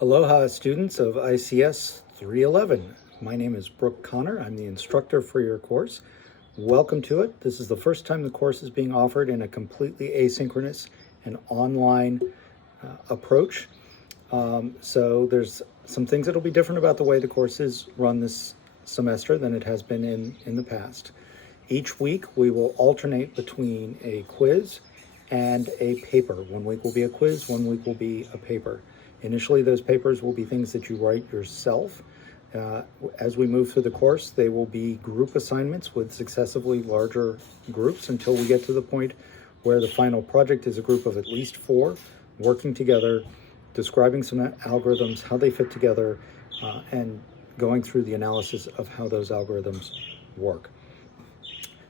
Aloha students of ICS 311. My name is Brooke Connor. I'm the instructor for your course. Welcome to it. This is the first time the course is being offered in a completely asynchronous and online approach. So there's some things that will be different about the way the course is run this semester than it has been in the past. Each week we will alternate between a quiz and a paper. 1 week will be a quiz, 1 week will be a paper. Initially, those papers will be things that you write yourself. As we move through the course, they will be group assignments with successively larger groups until we get to the point where the final project is a group of at least 4 working together, describing some algorithms, how they fit together, and going through the analysis of how those algorithms work.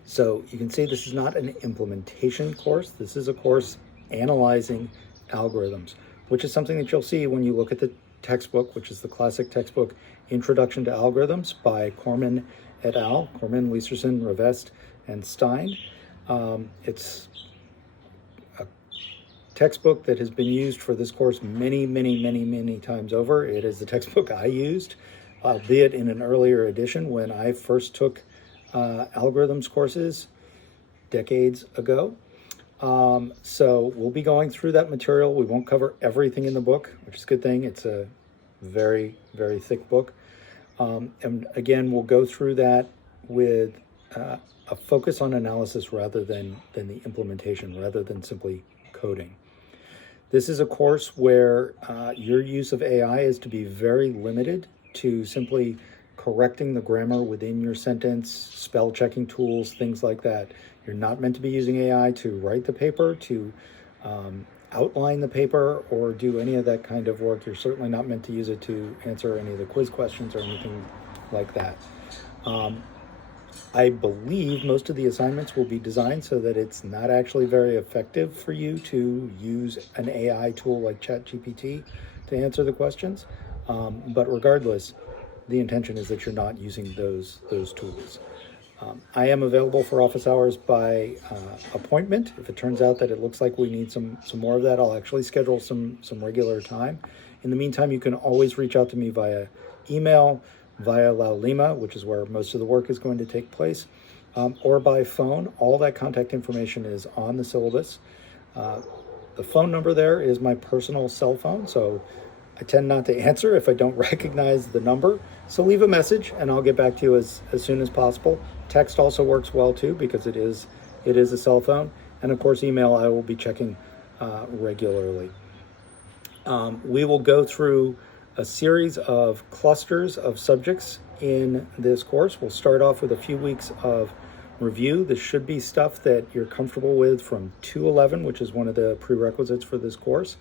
So you can see this is not an implementation course. This is a course analyzing algorithms, which is something that you'll see when you look at the textbook, which is the classic textbook, Introduction to Algorithms by Corman et al., Corman, Lieserson, Revest, and Stein. It's a textbook that has been used for this course many times over. It is the textbook I used, albeit in an earlier edition when I first took algorithms courses decades ago. So we'll be going through that material. We won't cover everything in the book, which is a good thing. It's a very thick book. And again, we'll go through that with a focus on analysis rather than the implementation, rather than simply coding. This is a course where your use of AI is to be very limited to simply correcting the grammar within your sentence, spell checking tools, things like that. You're not meant to be using AI to write the paper, to outline the paper, or do any of that kind of work. You're certainly not meant to use it to answer any of the quiz questions or anything like that. I believe most of the assignments will be designed so that it's not actually very effective for you to use an AI tool like ChatGPT to answer the questions. But regardless, the intention is that you're not using those tools. I am available for office hours by appointment. If it turns out that it looks like we need some more of that, I'll actually schedule some regular time. In the meantime, you can always reach out to me via email, via Laulima, which is where most of the work is going to take place, or by phone. All that contact information is on the syllabus. The phone number there is my personal cell phone, so I tend not to answer if I don't recognize the number. So leave a message and I'll get back to you as soon as possible. Text also works well too because it is a cell phone. And of course, email I will be checking regularly. We will go through a series of clusters of subjects in this course. We'll start off with a few weeks of review. This should be stuff that you're comfortable with from 211, which is one of the prerequisites for this course.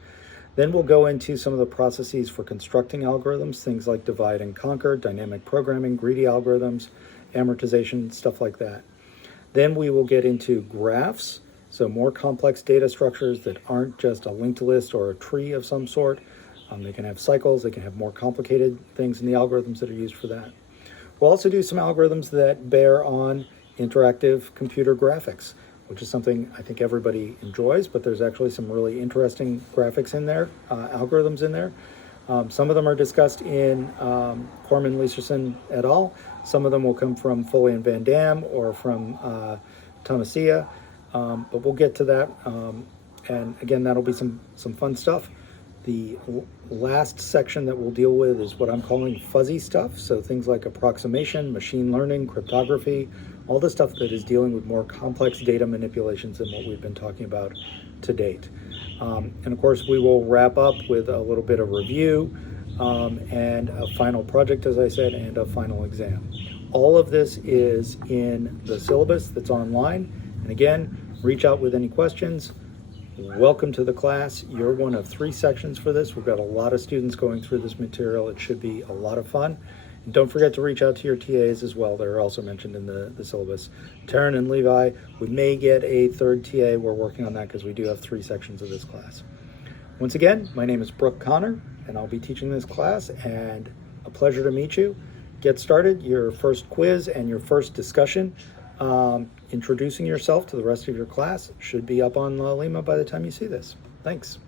Then we'll go into some of the processes for constructing algorithms, things like divide and conquer, dynamic programming, greedy algorithms, amortization, stuff like that. Then we will get into graphs, so more complex data structures that aren't just a linked list or a tree of some sort. They can have cycles, they can have more complicated things in the algorithms that are used for that. We'll also do some algorithms that bear on interactive computer graphics, which is something I think everybody enjoys, but there's actually some really interesting graphics in there, algorithms in there. Some of them are discussed in Corman, Lieserson et al. Some of them will come from Foley and Van Dam or from Thomasia, but we'll get to that. And again, that'll be some fun stuff. The last section that we'll deal with is what I'm calling fuzzy stuff. So things like approximation, machine learning, cryptography, all the stuff that is dealing with more complex data manipulations than what we've been talking about to date. And of course, we will wrap up with a little bit of review and a final project, as I said, and a final exam. All of this is in the syllabus that's online. And again, reach out with any questions. Welcome to the class. You're one of 3 sections for this. We've got a lot of students going through this material. It should be a lot of fun. And don't forget to reach out to your TAs as well. They're also mentioned in the syllabus. Taryn and Levi, we may get a 3rd TA. We're working on that because we do have 3 sections of this class. Once again, my name is Brooke Connor, and I'll be teaching this class, and a pleasure to meet you. Get started. Your first quiz and your first discussion introducing yourself to the rest of your class should be up on Laulima by the time you see this. Thanks.